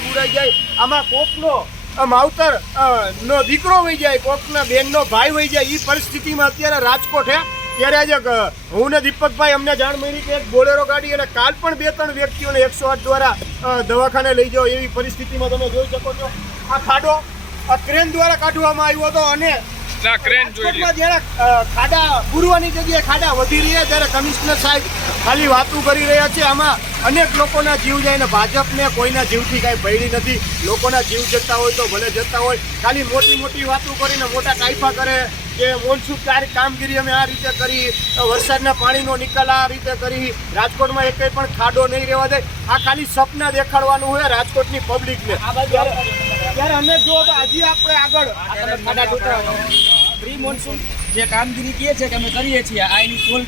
ખાડા બુરાઈ જાય, આમાં કોકનો માવતર નો દીકરો વહી જાય, કોકના બેનનો ભાઈ વહી જાય એ પરિસ્થિતિમાં અત્યારે રાજકોટ હે, ત્યારે આજે હું ને દીપકભાઈ અમને જાણ મળી કે એક બોલેરો ગાડી અને કાલ પણ બે ત્રણ વ્યક્તિઓને એકસો આઠ દ્વારા દવાખાને લઈ જાઓ એવી પરિસ્થિતિમાં તમે જોઈ શકો છો. આ ખાડો આ ક્રેન દ્વારા કાઢવામાં આવ્યો હતો અને ના ક્રેન જોઈ જ્યારે ખાડા પૂરવાની જગ્યાએ ખાડા વધી રહ્યા ત્યારે કમિશનર સાહેબ ખાલી વાતો કરી રહ્યા છે. આમાં અનેક લોકોના જીવ જાય ને ભાજપને કોઈના જીવથી કાંઈ ભયડી નથી. લોકોના જીવ જતા હોય તો ભલે જતા હોય. ખાલી મોટી મોટી વાતો કરીને મોટા કાયફા કરે કે મોનસૂન કાર્ય કામગીરી અમે આ રીતે કરી વરસાદના પાણીનો નિકાલ આ રીતે કરી રાજકોટમાં એક પણ ખાડો નહીં રહેવા દે. આ ખાલી સપના દેખાડવાનું હોય રાજકોટની પબ્લિકને ત્યારે અમે જો હજી આપણે આગળ પ્રી મોન્સૂન જે કામગીરી કહે છે કે અમે કરીએ છીએ આ એની પોલ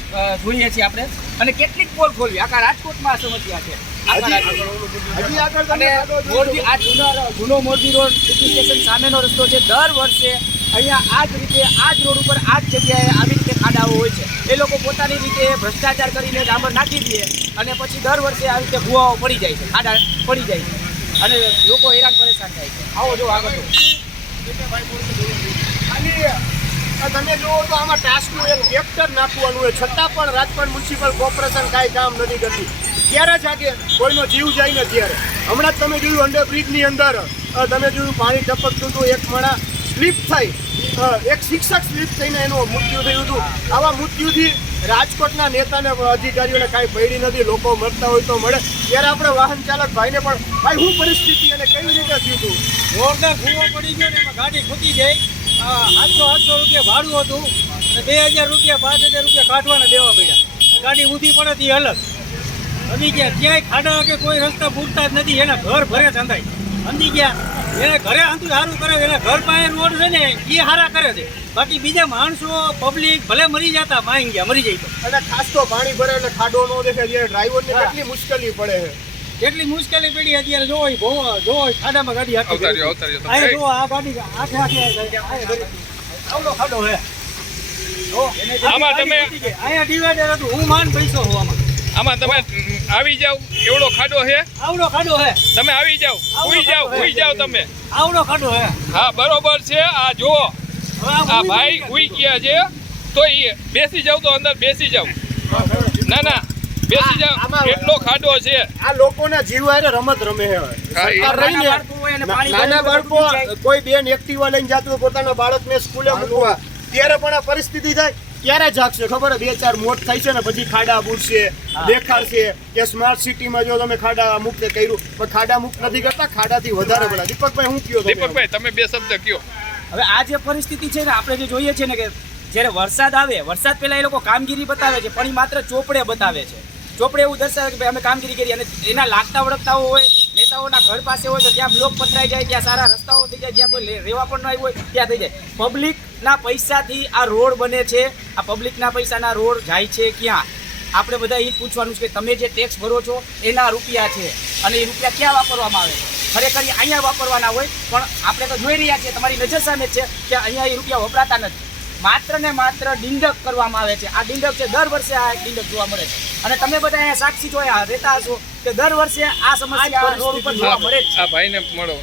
જોઈએ છીએ આપણે. અને કેટલીક પોલ ખોલવી. આખા રાજકોટમાં આ સમસ્યા છે. મોરબી આ જૂનો જૂનો મોરબી રોડ સિટી સ્ટેશન સામેનો રસ્તો છે. દર વર્ષે અહીંયા આ જ રીતે આ જ રોડ ઉપર આ જ જગ્યાએ આવી રીતે ખાડાઓ હોય છે. એ લોકો પોતાની રીતે ભ્રષ્ટાચાર કરીને ડામર નાખી દે અને પછી દર વર્ષે આવી રીતે ભૂવાઓ પડી જાય છે. ખાડા પડી જાય છે. અને લોકો હેરાન પરેશાન થાય છે. આવો જો આગળ તમે જુઓ તો આમાં ટાસ્કનું એક ટ્રેક્ટર નાખવાનું હોય. છતાં પણ રાજકોટ મ્યુનિસિપલ કોર્પોરેશન કાંઈ કામ નથી કરતી. ત્યારે આગે કોઈનો જીવ જાય ને ત્યારે. હમણાં જ તમે જોયું અંડરબ્રિજની અંદર તમે જોયું પાણી ટપકતું હતું, એક મણા સ્લીપ થઈ એક શિક્ષક સ્લીપ થઈને એનું મૃત્યુ થયું હતું. આવા મૃત્યુથી રાજકોટના નેતાને અધિકારીઓને કાંઈ પડી નથી, લોકો મળતા હોય તો મળે. ત્યારે આપણે વાહન ચાલક ભાઈને પણ, ભાઈ શું પરિસ્થિતિ અને કેવી રીતે થયું હતું પડી ગયો ને એમાં ગાડી ખૂટી આ આઠસો આઠસો રૂપિયા ભાડું હતું અને બે હજાર રૂપિયા પાંચ હજાર રૂપિયા કાઢવાના દેવા પડ્યા. ગાડી ઊંધી પડે તે અલગ. સમજી ગયા ક્યાંય ખાડા કે કોઈ રસ્તા પૂરતા જ નથી એના ઘર ભરે ધંધાય. સમજી ગયા એને ઘરે આંતું સારું કરે એના ઘર પાસે રોડ છે ને એ સારા કરે છે. બાકી બીજા માણસો પબ્લિક ભલે મરી જતા માઈ ગયા મરી જાય તો. અને ખાસ તો પાણી ભરે એટલે ખાડો ન દેખાય ડ્રાઈવરને કેટલી મુશ્કેલી પડે છે. કેટલી મુશ્કેલી પડી અત્યારે જોવો જોવો ઈ ખાડામાં ગાડી હાકી આ જો આ ગાડી હાથે હાથે આવડો ખાડો હે. જો, આમાં તમે-. અહીંયા ડિવાઈડર હતું હું માન પૈસો હો આમાં. આમાં તમે આવી જાવ એવડો ખાડો હે? આવડો ખાડો હે. તમે આવી જાવ ઉઈ જાવ ઉઈ જાવ તમે. આવડો ખાડો હે. હા બરોબર છે આ જુઓ. હવે આ ભાઈ ઉઈ ગયા છે તો એ બેસી જાવ તો અંદર બેસી જાવ ના ના બેસી જાવ કેટલો ખાડો છે. આ લોકોના જીવ આરે રમત રમે છે સરકાર રહીને નાના બાળકો. કોઈ બેન એક્ટિવા લઈને જાતું પોતાના બાળકને સ્કૂલે મૂકવા. ત્યારે પણ આ પરિસ્થિતિ થાય. ક્યારે જાગશે ખબર? બે ચાર મોટ થાય છે ને પછી ખાડા બુરશે દેખાડશે. કે સ્માર્ટ સિટીમાં જો તમે ખાડા મુક્ત કર્યું પણ ખાડા મુક્ત નથી કરતા ખાડાથી વધારે પડે દીપકભાઈ હું કયો દીપકભાઈ તમે બે શબ્દ કયો. હવે આ જે પરિસ્થિતિ છે ને આપણે જે જોઈએ છે ને કે જ્યારે વરસાદ આવે વરસાદ પહેલા એ લોકો કામગીરી બતાવે છે પણ એ માત્ર ચોપડે બતાવે છે. ચોપડે એવું દર્શાવે કે ભાઈ અમે કામગીરી કરી અને એના લાગતા વળગતાઓ હોય, નેતાઓના ઘર પાસે હોય તો ત્યાં બ્લોક પથરાઈ જાય, ત્યાં સારા રસ્તાઓ થઈ જાય, જ્યાં કોઈ રહેવા પણ ન હોય, ત્યાં થઈ જાય. પબ્લિકના પૈસાથી આ રોડ બને છે. આ પબ્લિકના પૈસાના રોડ જાય છે ક્યાં? આપણે બધા એ પૂછવાનું છે કે તમે જે ટેક્સ ભરો છો, એના રૂપિયા છે. અને એ રૂપિયા ક્યાં વાપરવામાં આવે? ખરેખર અહીંયા વાપરવાના હોય, પણ આપણે તો જોઈ રહ્યા છીએ, તમારી નજર સામે છે કે અહીંયા એ રૂપિયા વપરાતા નથી. માત્ર ને માત્ર ડિંડક કરવામાં આવે છે. આ ડિંડક છે દર વર્ષે આ ડિંડક જોવા મળે છે. અને તમે બધા અહીંયા સાક્ષી જોયા રહેતા હશો કે દર વર્ષે આ સમસ્યા રોડ ઉપર જોવા મળે છે. આ ભાઈને મળો.